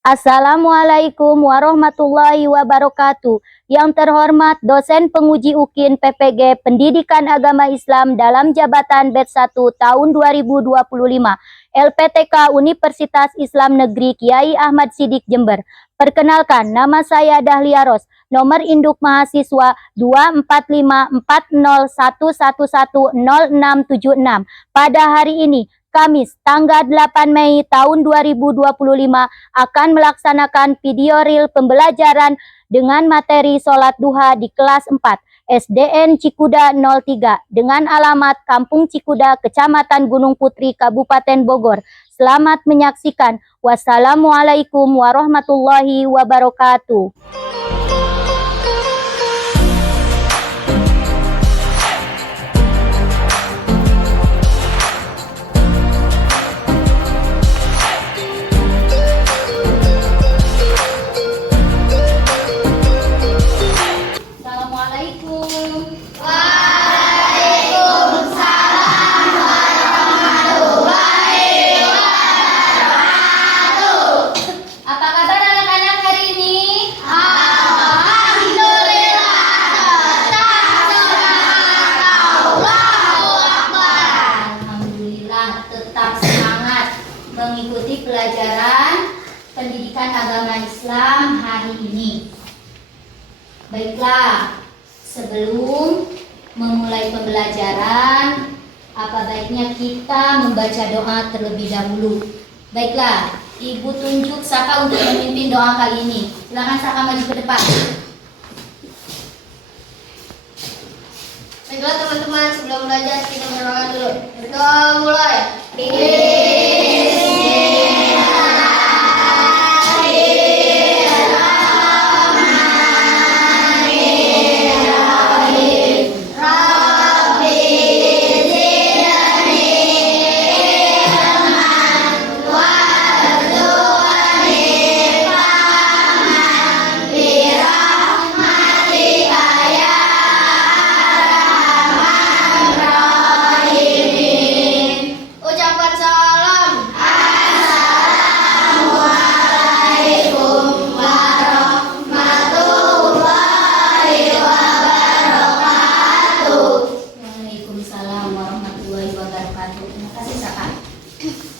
Assalamualaikum warahmatullahi wabarakatuh. Yang terhormat dosen penguji UKIN PPG Pendidikan Agama Islam dalam jabatan Batch 1 tahun 2025. LPTK Universitas Islam Negeri Kiai Ahmad Siddiq Jember. Perkenalkan, nama saya Dahlia Ros. Nomor induk mahasiswa 2454011100676. Pada hari ini, Kamis, tanggal 8 Mei tahun 2025 akan melaksanakan video reel pembelajaran dengan materi sholat duha di kelas 4 SDN Cikuda 03 dengan alamat Kampung Cikuda, Kecamatan Gunung Putri, Kabupaten Bogor. Selamat menyaksikan. Wassalamualaikum warahmatullahi wabarakatuh. Mengikuti pelajaran pendidikan agama Islam hari ini. Baiklah, sebelum memulai pembelajaran, apa baiknya kita membaca doa terlebih dahulu. Baiklah, Ibu tunjuk siapa untuk memimpin doa kali ini. Silakan Saka maju ke depan. Baiklah teman-teman, sebelum belajar kita berdoa dulu. Berdoa mulai.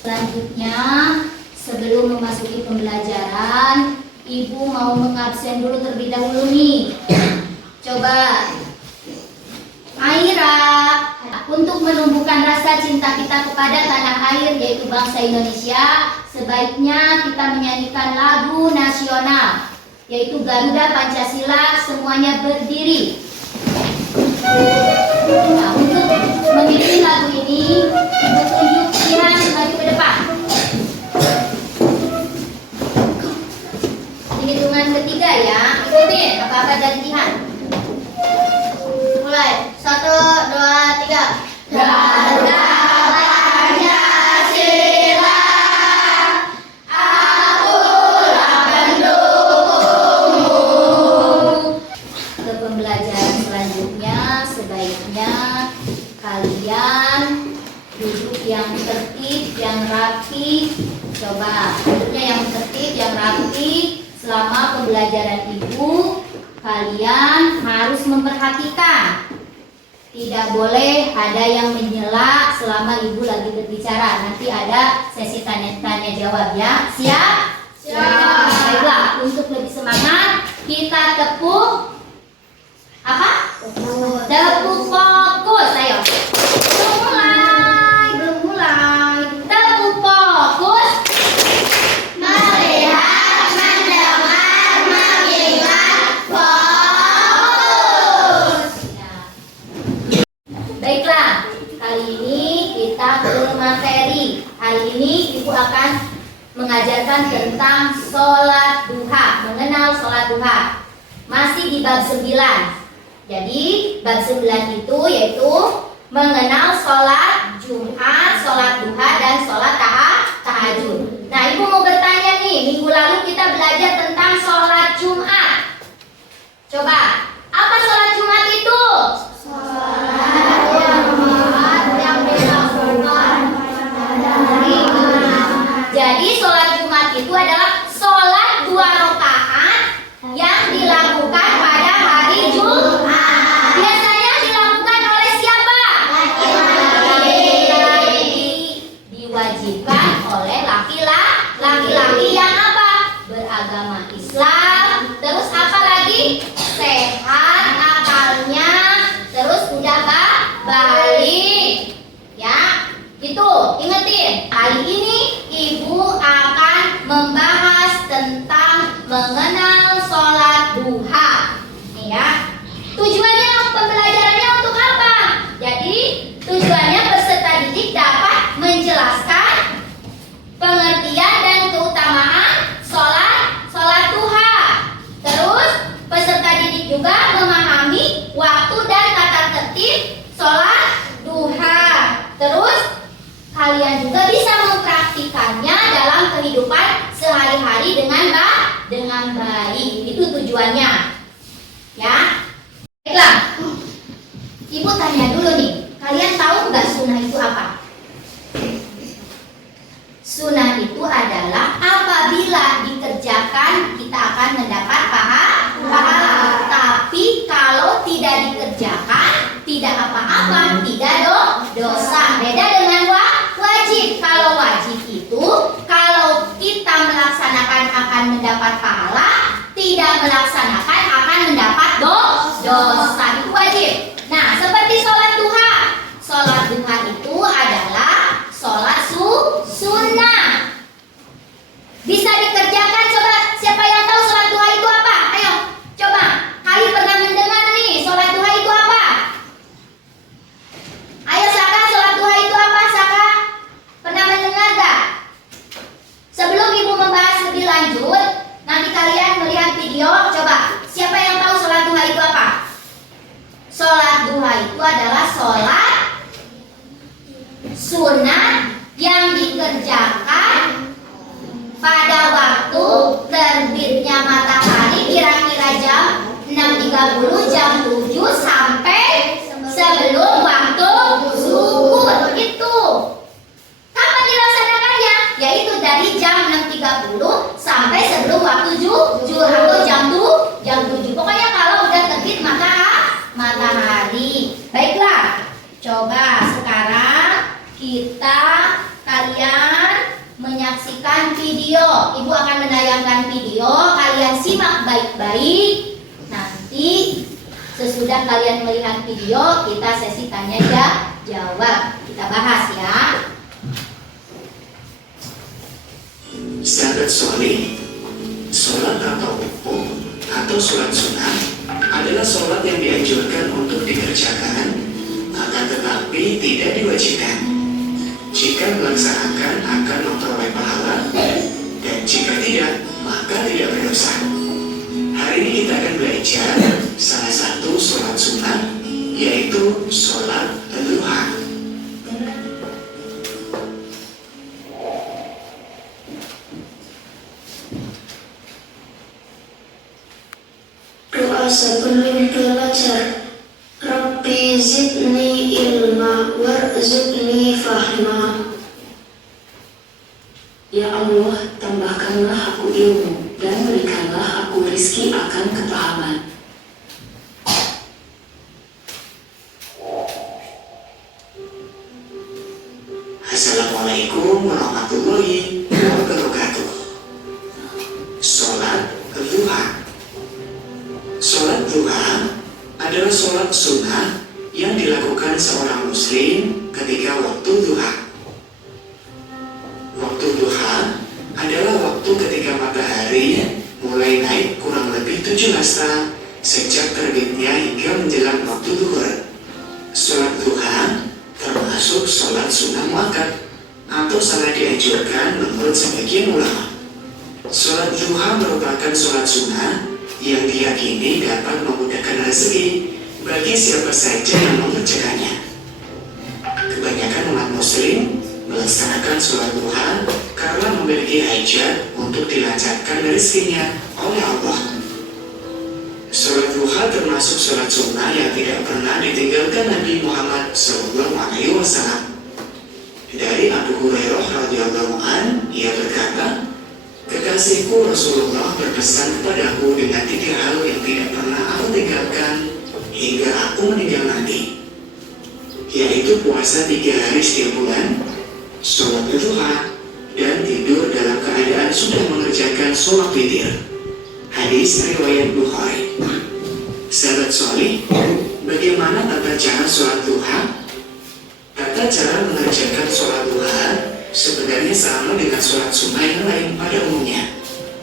Selanjutnya, sebelum memasuki pembelajaran, Ibu mau mengabsen dulu terlebih dahulu nih. Coba, Aira, untuk menumbuhkan rasa cinta kita kepada tanah air yaitu bangsa Indonesia, sebaiknya kita menyanyikan lagu nasional yaitu Garuda Pancasila, semuanya berdiri. Nah, untuk memilih lagu ini, Ibu tunjuk Jihan maju ke depan. Hitungan ketiga ya, ikutin apa-apa dari Jihan. Mulai, 1, 2, 3. Garuda Pancasila, akulah pendukungmu. Ke pembelajaran selanjutnya, sebaiknya kalian duduk yang tertib, yang rapi. Coba duduknya yang tertib, yang rapi. Selama pembelajaran Ibu, kalian harus memperhatikan. Tidak boleh ada yang menyela selama Ibu lagi berbicara. Nanti ada sesi tanya jawab ya. Siap? Siap. Baiklah, untuk lebih semangat, kita tepuk apa? Tepuk fokus. Ayo. Belum mulai. Tepuk fokus. Melihat, mendengar, mengingat, fokus. Ya. Baiklah, kali ini kita ke materi. Hari ini Ibu akan mengajarkan tentang sholat duha, mengenal sholat duha. Masih di bab 9. Jadi bab 9 itu yaitu mengenal sholat Jumat, sholat duha, dan sholat tahajud. Nah, Ibu mau bertanya nih, minggu lalu kita belajar tentang sholat Jumat. Coba, apa sholat Jumat itu? Jadi sholat Jumat itu adalah sholat dan juga bisa mempraktikannya dalam kehidupan sehari-hari dengan baik. Itu tujuannya. Ya. Baiklah. Ibu tanya dulu nih, kalian tahu nggak sunnah itu apa? Sunnah itu adalah apabila dikerjakan kita akan mendapat pahala. Tapi kalau tidak dikerjakan tidak apa-apa, tidak dosa. Beda dengan wajib. Kalau wajib itu kalau kita melaksanakan akan mendapat pahala, tidak melaksanakan akan mendapat dosa. Itu wajib. Nah, seperti sholat duha. Sholat duha itu adalah sholat sunnah. Bisa dikerjakan. Coba, siapa yang tahu sholat duha itu apa? Ayo, coba. Kalian pernah mendengar nih sholat duha itu apa? Ayo Saka, sholat duha itu apa Saka? Pernah mendengar gak? Sebelum ibu membahas lebih lanjut, nanti kalian melihat video. Coba, siapa yang tahu sholat duha itu apa? Sholat duha itu adalah sholat sunnah yang dikerjakan pada waktu terbitnya matahari kira-kira jam 6.30, jam 7 sampai sebelum waktu zuhur. Itu kapan dilaksanakannya? Yaitu dari jam 6.30 sampai sebelum waktu zuhur atau jam 7. Pokoknya kalau udah terbit matahari. Baiklah, coba sekarang kalian menyaksikan video. Ibu akan menayangkan video, kalian simak baik-baik. Nanti sesudah kalian melihat video, kita sesi tanya jawab. Kita bahas ya. Sahabat soleh, sholat atau wukuf atau sholat sunnah adalah sholat yang dianjurkan untuk dikerjakan, akan tetapi tidak diwajibkan. Jika melaksanakan akan memperoleh pahala, dan jika tidak, maka tidak berdosa. Hari ini kita akan belajar salah satu sholat sunnah, yaitu sholat duha. Doa sebelum belajar. Rabbi zidni ilma warzuqni fahma. Ya Allah, tambahkanlah aku ilmu dan berikanlah aku rizki akan kepahaman. Assalamualaikum warahmatullahi wabarakatuh. Sholat duha. Sholat duha adalah sholat sunnah yang dilakukan seorang muslim ketika waktu duha. Waktu duha adalah waktu ketika matahari mulai naik kurang lebih 7 hasta sejak terbitnya hingga menjelang waktu zuhur. Sholat duha termasuk sholat sunnah muakkad atau sangat dianjurkan menurut sebagian ulama. Sholat duha merupakan sholat sunnah yang diyakini dapat memudahkan rezeki bagi siapa saja yang mengerjakannya. Kebanyakan umat muslim melaksanakan sholat duha karena memiliki hajat untuk dilancarkan rezekinya oleh Allah. Sholat duha termasuk sholat sunnah yang tidak pernah ditinggalkan Nabi Muhammad SAW. Dari Abu Hurairah radhiyallahu an, ia berkata, "Kekasihku Rasulullah berpesan kepadaku dengan 3 hal yang tidak pernah aku tinggalkan hingga aku meninggal nanti, yaitu puasa 3 hari setiap bulan, sholat duha, dan tidur dalam keadaan sudah mengerjakan sholat witir." Hadis riwayat Bukhari. Sahabat soleh, bagaimana tata cara sholat duha? Tata cara mengerjakan sholat duha sebenarnya sama dengan sholat sunnah yang lain pada umumnya,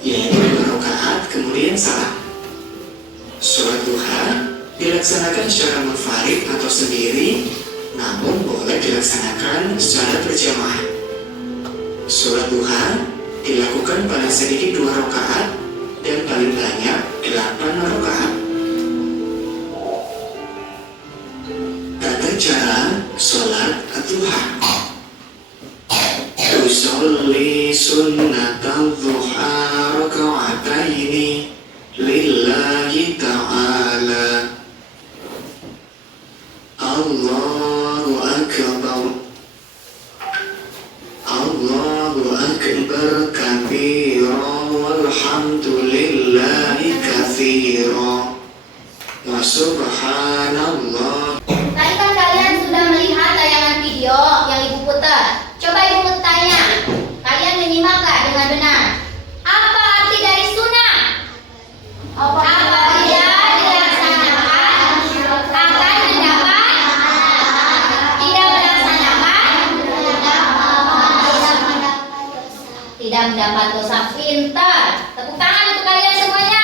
yaitu 2 rakaat kemudian salam. Sholat duha dilaksanakan secara munfarid atau sendiri, namun boleh dilaksanakan secara berjamaah. Sholat duha dilakukan paling sedikit 2 rakaat dan paling banyak 8 rakaat. Tata cara sholat duha. mendapat dosa. Pintar. Tepuk tangan untuk kalian semuanya.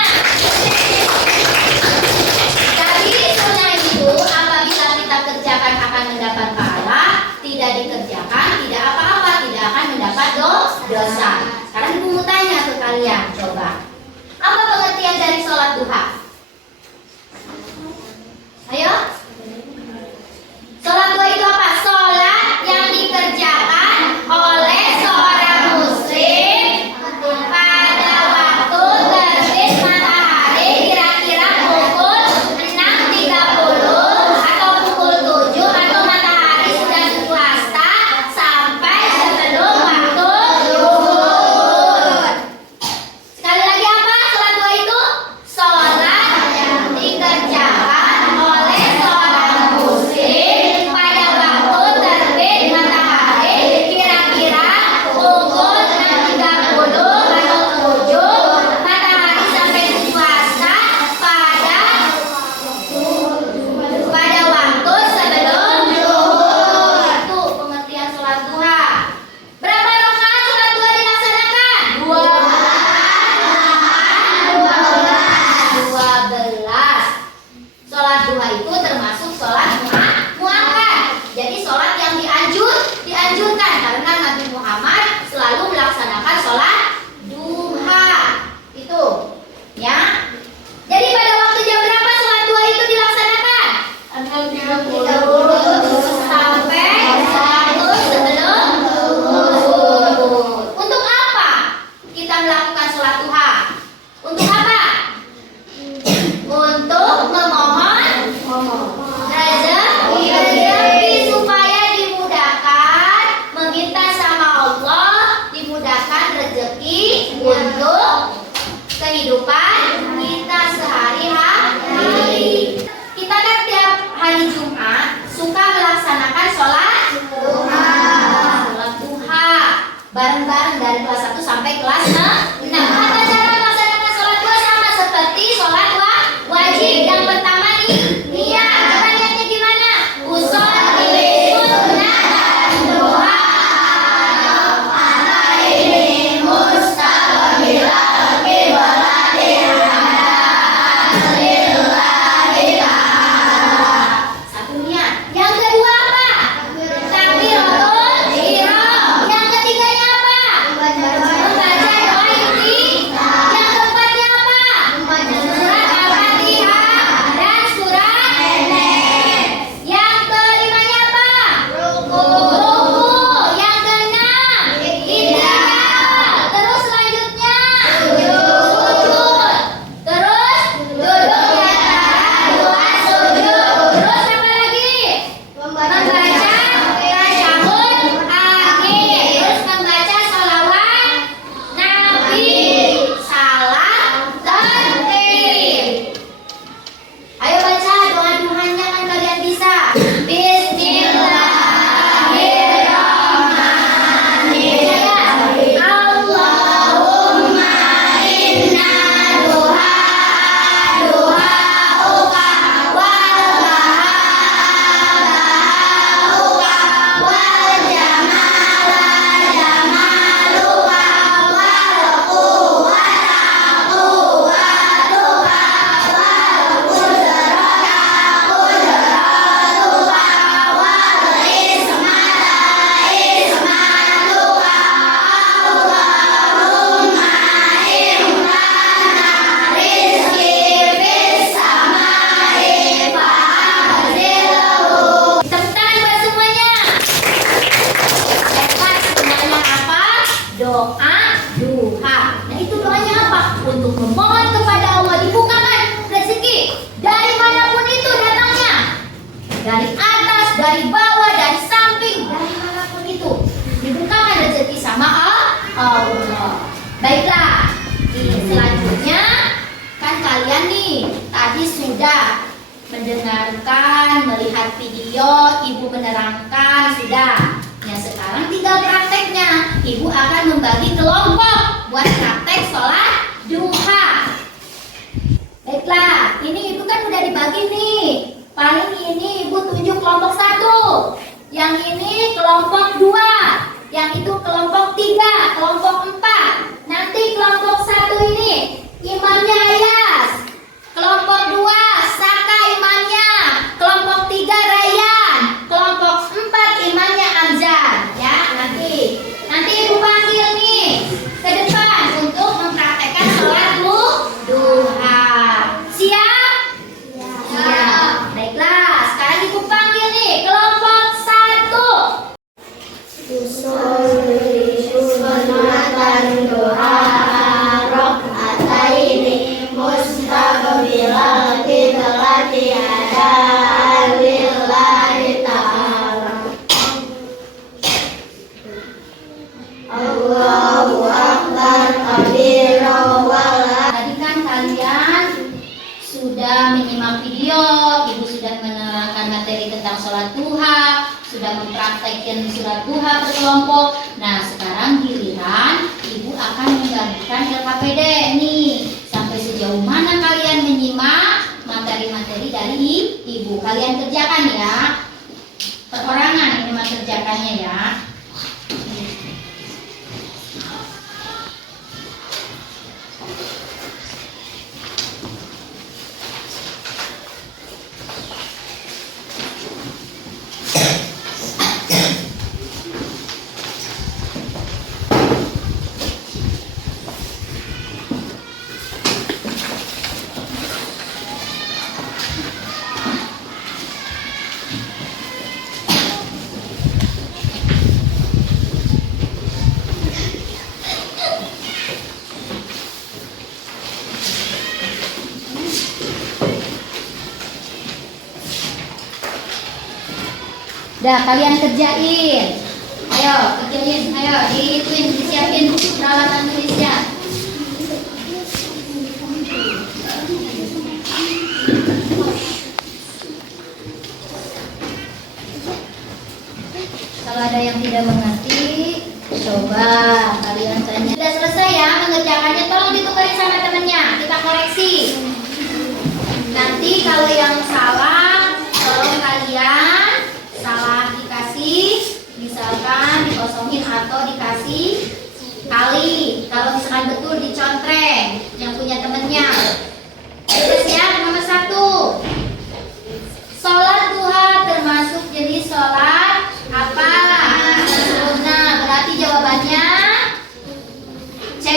Jadi sunnah itu apabila kita kerjakan akan mendapat pahala, tidak dikerjakan tidak apa-apa, tidak akan mendapat dosa. Sekarang ibu mau tanya ke kalian, coba. Apa pengertian dari sholat duha? Ayo. Sholat duha itu apa? Sholat yang dikerjakan oleh seorang muslim pada waktu terbit matahari kira-kira pukul 6.30 atau pukul 7 atau matahari sudah tujuh hasta sampai sebelum waktu zuhur. Sekali lagi apa sholat duha itu? Sholat yang dikerjakan oleh seorang muslim pada waktu terbit matahari kira-kira pukul 6.30 atau 7 matahari sampai tujuh hasta pada waktu sebelum zuhur. Itu pengertian sholat duha. Berapa rakaat sholat duha dilaksanakan? 12. Sholat duha itu termasuk sholat muakkad. Jadi sholat yang dianjurkan karena Nabi Muhammad selalu melaksanakan sholat duha. Itu ya. Jadi pada waktu jam berapa sholat duha itu dilaksanakan? 6.30 sampai waktu sebelum zuhur. Untuk apa kita melakukan sholat duha? Untuk apa? Untuk memohon rezeki supaya dimudahkan, meminta sama Allah dimudahkan rezeki untuk kehidupan kita sehari-hari. Kita kan tiap hari Jumat suka melaksanakan sholat duha bareng-bareng dari kelas 1 sampai kelas 6. Kata cara melaksanakan sholat duha sama seperti sholat wajib. Yang pertama nih, niat. Coba niatnya gimana? Usolli sunnah duha ini mustaqbilal qiblati satu niat. Yang kedua apa? Takbiratul ihram. Yang ketiganya apa? Membaca doa inti. Yang keempatnya apa? Surat Al-Fatihah dan surat An-Nas. Yang kelimanya apa? Ruku. Yang keenam i'tidal. Terus selanjutnya sujud. Terus duduk di antara dua sujud. Terus apa lagi? Membaca tasyahud akhir. Terus membaca sholawat Nabi. Salam tertib. Ayo baca doa duhanya kan kalian bisa. Bismillahirrahmanirrahim. Allahumma inna duhauka wal bahauka wal jamala jamaluka wal quwwata quwwatuka wal qudrata qudratuka wal ismata ismatuka. Allahumma imkana rizki fis samai fa'azilhu. Tepuk tangan buat semuanya. Hebat, semuanya apa? Doa duha. Nah itu doanya apa? Untuk memohon kepada Allah dibukakan rezeki dari manapun itu datangnya. Dari atas, dari bawah, dari samping, dari manapun itu dibukakan rezeki sama Allah. Baiklah, selanjutnya kan kalian nih tadi sudah mendengarkan, melihat video, ibu menerangkan sudah. Nah sekarang tinggal prakteknya. Ibu akan membagi kelompok buat praktek sholat duha. Baiklah, ini ibu kan udah dibagi nih. Paling ini ibu tunjuk kelompok 1, yang ini kelompok 2, yang itu kelompok 3, kelompok 4. praktekin surat duha berkelompok. Nah, sekarang giliran Ibu akan membagikan LKPD nih. Sampai sejauh mana kalian menyimak materi-materi dari Ibu? Kalian kerjakan ya. Perorangan ini kerjakannya ya. Udah, kalian kerjain. Ayo, kerjain. Ayo, disiapin peralatan tulisnya. Kalau ada yang tidak mengerti, coba kalian tanya. Sudah selesai ya mengerjakannya, tolong ditukerin sama temennya. Kita koreksi. Nanti kalau yang salah, tolong kalian salah dikasih, misalkan dikosongin atau dikasih kali. Kalau misalkan betul dicontreng yang punya temennya. Terus ya, nomor 1. Sholat duha termasuk jenis sholat apa? Nah, berarti jawabannya C.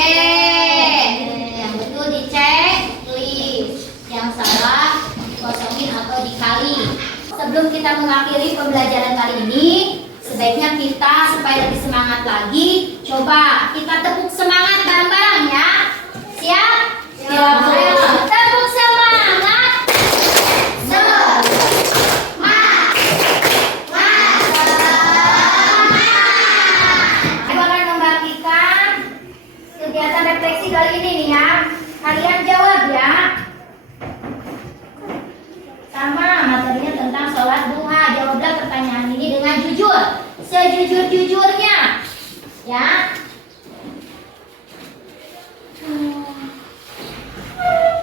Yang betul dicek list, yang salah dikosongin atau dikali. Sebelum kita mengakhiri pembelajaran kali ini, sebaiknya kita supaya lebih semangat lagi, coba kita tepuk semangat bareng-bareng ya. Siap? Siap. Ayo, tepuk semangat. Aku akan membagikan kegiatan refleksi kali ini nih ya. Kalian jawab ya. Sama materinya tentang sholat duha. Jawablah pertanyaan ini dengan jujur, sejujur-jujurnya, ya.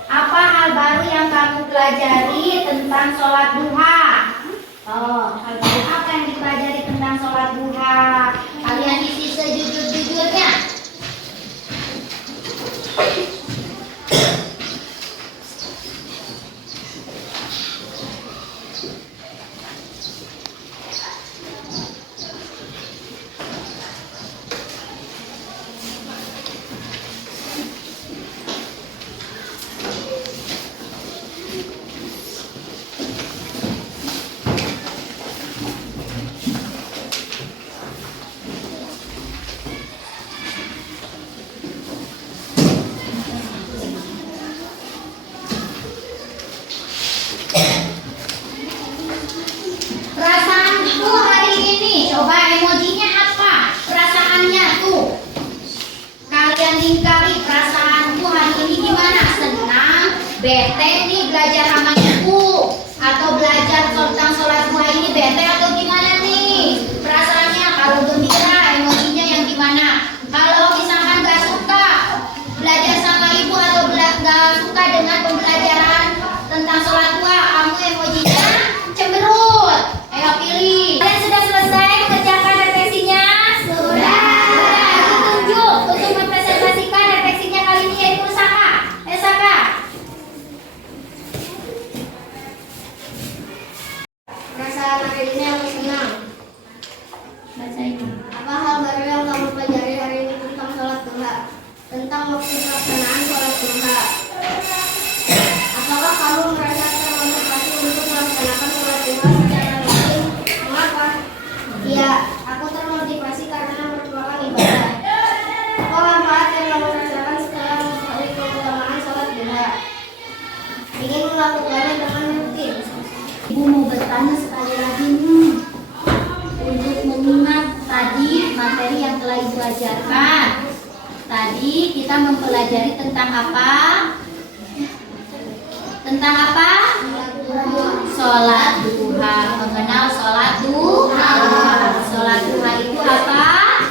Apa hal baru yang kamu pelajari tentang sholat duha? Oh, hal baru apa yang dipelajari tentang sholat duha? Kalian isi sejujur-jujurnya. Perasaanku hari ini, coba emojinya apa? Perasaannya tuh. Kalian lingkari perasaanku hari ini gimana? Senang, bete nih belajar sama ibu, atau belajar tentang sholat duha ini bete atau gimana nih? Perasaannya kalau gembira, emojinya yang gimana? Kalau misalkan gak suka belajar sama ibu atau gak suka dengan pembelajaran tentang sholat duha, kamu emojinya cemberut. Ayo pilih. Kalian sudah selesai mengerjakan refleksinya? Sudah. Tunjuk untuk mempresentasikan refleksinya kali ini yaitu Saka. Saka. Perasaan hari ini aku senang. Baca ini. Apa hal baru yang kamu pelajari hari ini tentang sholat duha? Tentang waktu pelaksanaan sholat duha. Apakah kamu merasa termotivasi untuk melaksanakan sholat duha secara rutin? Mengapa? Iya, aku termotivasi karena merupakan ibadah. Apa manfaat yang kamu rasakan setelah mengetahui keutamaan sholat duha? Ingin melakukannya dengan rutin. Ibu mau bertanya sekali lagi untuk mengingat tadi materi yang telah Ibu ajarkan. Tadi kita mempelajari tentang apa? Tentang apa? Sholat duha. mengenal sholat duha. Sholat duha itu apa?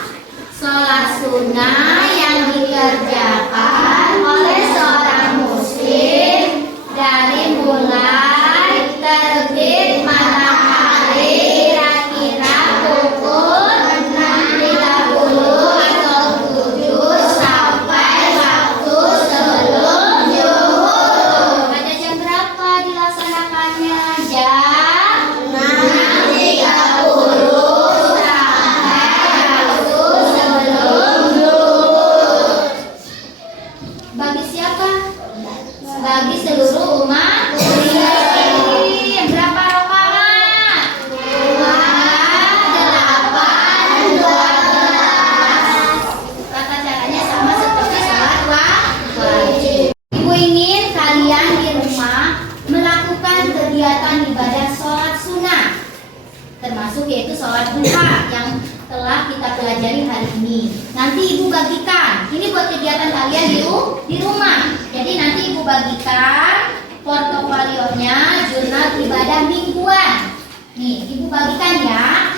Sholat sunnah yang dikerjakan oleh seorang muslim dari mulai terbit matahari kira-kira pukul 6.30 atau 7 sampai waktu sebelum zuhur. Pada jam berapa dilaksanakannya? Jam 6.30 sampai waktu sebelum zuhur. Bagi siapa? Bagi seluruh umat muslim. Berapa rakaat? 8, 12. Tata caranya sama seperti sholat wajib. Ibu ingin kalian di rumah melakukan kegiatan ibadah sholat sunnah, termasuk yaitu sholat duha yang telah kita pelajari hari ini. Nanti ibu bagikan, ini buat kegiatan kalian di rumah. Jadi nanti ibu bagikan portofolionya jurnal ibadah mingguan. Nih, ibu bagikan ya.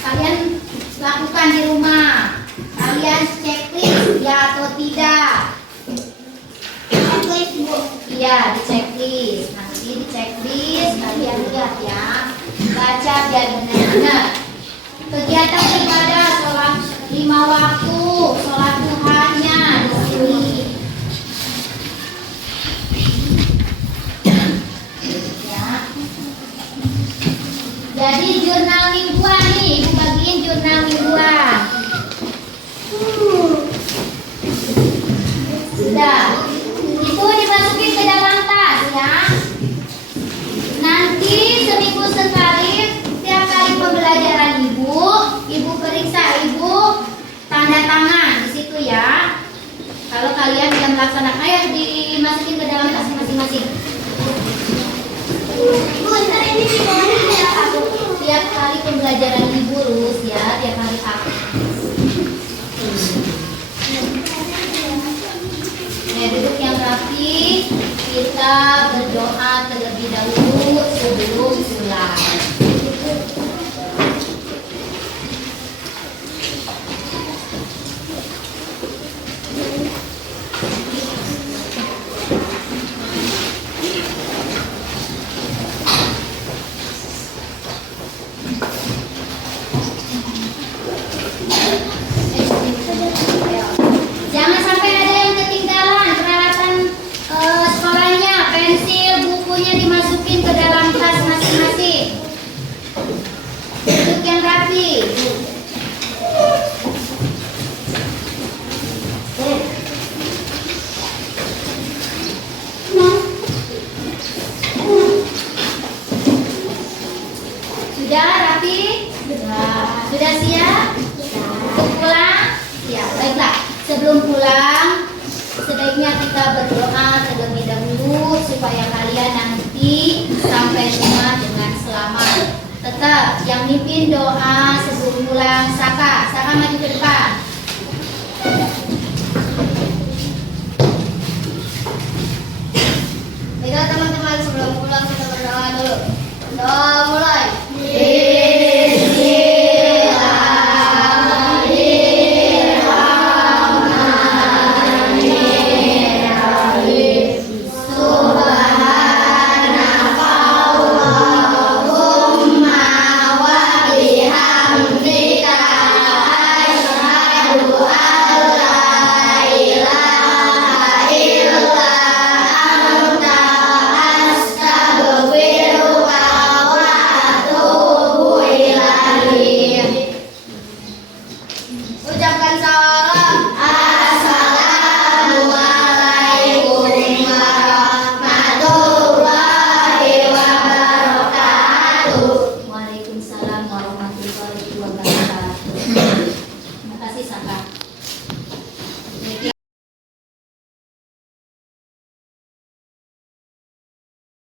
Kalian lakukan di rumah. Kalian checklist ya atau tidak? Checklist, Bu. Iya, di checklist. Nanti di checklist kalian lihat ya. Baca biar benar-benar. Kegiatan ibadah sholat 5 waktu, sholat duhanya di sini. Ya. Jadi jurnal mingguan nih, ibu bagiin jurnal mingguan. Sudah. Itu dimasukin ke dalam tas ya. Nanti seminggu sekali, setiap kali pembelajaran ibu periksa, ibu tanda tangan di situ ya. Kalau kalian yang melaksanakan, ayo dimasukin ke dalam tas masing-masing. Bu, ntar ini di bawahnya ya, aku. Tiap kali pembelajaran ibu lulus ya, tiap hari aku. Ya, duduk yang rapi. Kita berdoa terlebih dahulu sebelum pulang. Jangan sampai ada yang ketinggalan peralatan sekolahnya, pensil, bukunya dimasukin ke dalam tas masing-masing. Duduk yang rapi. Sudah rapi? Sudah siap? Untuk pulang? Ya, baiklah. Sebelum pulang, sebaiknya kita berdoa terlebih dahulu supaya kalian nanti sampai rumah dengan selamat. Tetap yang mimpin doa sebelum pulang Saka maju ke depan. Baiklah teman-teman, sebelum pulang kita berdoa dulu. Doa